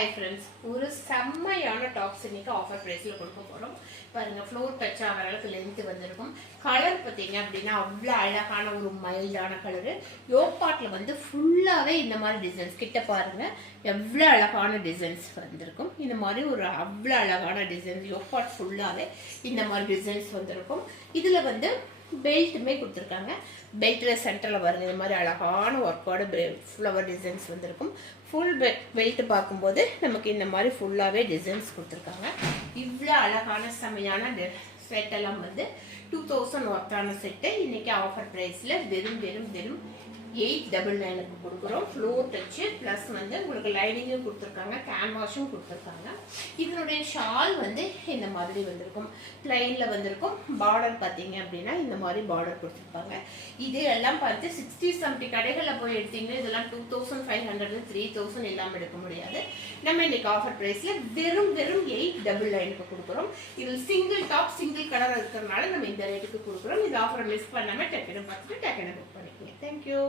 Hi friends, ஒரு செம்மையான tops இன்னைக்கு ஆஃபர் ப்ரைஸில் கொடுக்க போகிறோம். பாருங்கள், ஃப்ளோர் டச் ஆகிற அளவுக்கு லென்த்து வந்திருக்கும். கலர் பார்த்தீங்க அப்படின்னா அவ்வளோ அழகான ஒரு மைல்டான கலரு. யோப்பாட்டில் வந்து ஃபுல்லாகவே இந்த மாதிரி டிசைன்ஸ் கிட்ட பாருங்கள், எவ்வளோ அழகான டிசைன்ஸ் வந்திருக்கும். இந்த மாதிரி ஒரு அவ்வளோ அழகான டிசைன்ஸ் யோப்பாட் ஃபுல்லாகவே இந்த மாதிரி டிசைன்ஸ் வந்திருக்கும். இதில் வந்து பெல்ட்டுமே கொடுத்துருக்காங்க. பெல்ட்டில் சென்டரில் வருது இந்த மாதிரி அழகான ஒர்க்கோட ஃப்ளவர் டிசைன்ஸ் வந்திருக்கும். ஃபுல் பெல்ட் பார்க்கும்போது நமக்கு இந்த மாதிரி ஃபுல்லாகவே டிசைன்ஸ் கொடுத்துருக்காங்க. இவ்வளோ அழகான செமையான செட்டெல்லாம் வந்து 2000 ஒர்த்தான செட்டு இன்னைக்கு ஆஃபர் ப்ரைஸில் வெறும் 899 கொடுக்குறோம். ஃப்ளோர் டச்சு ப்ளஸ் வந்து உங்களுக்கு லைனிங்கும் கொடுத்துருக்காங்க, கேன்வாஷும் கொடுத்துருக்காங்க. இதனுடைய ஷால் வந்து இந்த மாதிரி வந்திருக்கும், பிளைனில் வந்திருக்கும். பார்டர் பார்த்தீங்க அப்படின்னா இந்த மாதிரி பார்டர் கொடுத்துருப்பாங்க. இது எல்லாம் பார்த்து 60-70 கடைகளில் போய் எடுத்தீங்கன்னா இதெல்லாம் 2500 3000 இல்லாமல் எடுக்க முடியாது. நம்ம இன்னைக்கு ஆஃபர் ப்ரைஸில் வெறும் 899 கொடுக்குறோம். இதில் சிங்கிள் டாப் சிங்கிள் கலர் இருக்கிறதுனால நம்ம இந்த ரேட்டுக்கு கொடுக்குறோம். இந்த ஆஃபரை மிஸ் பண்ணாமல் டக்குன்னு பார்த்துட்டு டக்குன்னு புக் பண்ணிக்கோங்க. தேங்க்யூ.